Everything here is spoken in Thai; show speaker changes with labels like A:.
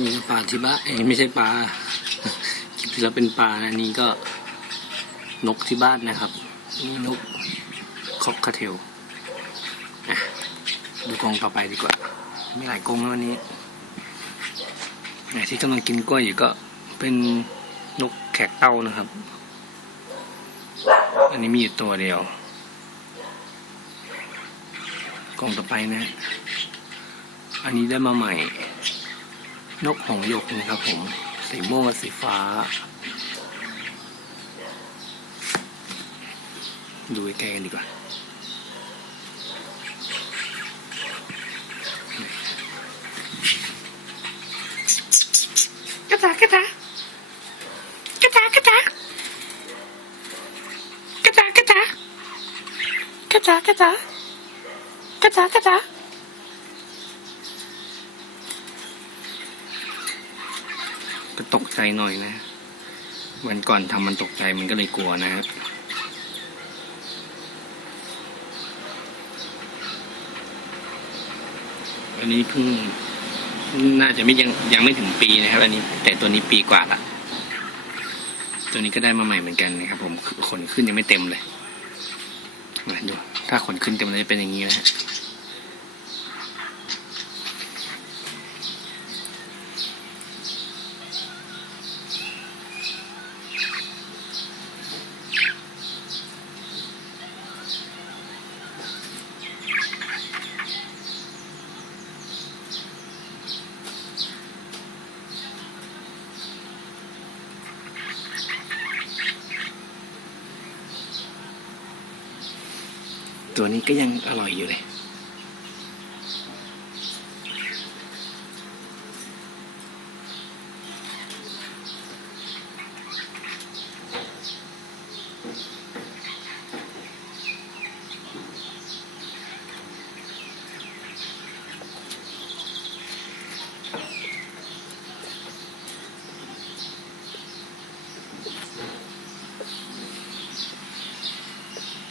A: นี่ปลาที่บ้านเอ้ยไม่ใช่ปลาคลิปที่แล้วเป็นปลานะนี่ก็นกที่บ้านนะครับ นี่นกคอกคาเทลดูกรงต่อไปดีกว่า มีหลายกรงนะวันนี้ไหนที่กำลังกินกล้วยอยู่ก็เป็นนกแขกเต้านะครับ อันนี้มีอยู่ตัวเดียวกรงต่อไปนะ อันนี้ได้มาใหม่ นกหงหยกนะครับผม สีม่วงกับสีฟ้า ดูใกล้กันดีกว่า
B: กระตากระตากระตากระตากระตากระตากระตากระตากระตากระตา
A: ก็ตกใจหน่อยนะ วันก่อนทำมันตกใจมันก็เลยกลัวนะฮะอันนี้เพิ่งน่าจะไม่ยังยังไม่ถึงปีนะครับ อันนี้ แต่ตัวนี้ปีกว่าละตัวนี้ก็ได้มาใหม่เหมือนกันนะครับ ผมขนขึ้นยังไม่เต็มเลยมาดูถ้าขนขึ้นเต็มเลยจะเป็นอย่างนี้นะฮะ ตัวนี้ก็ยังอร่อยอยู่เลย Thank you.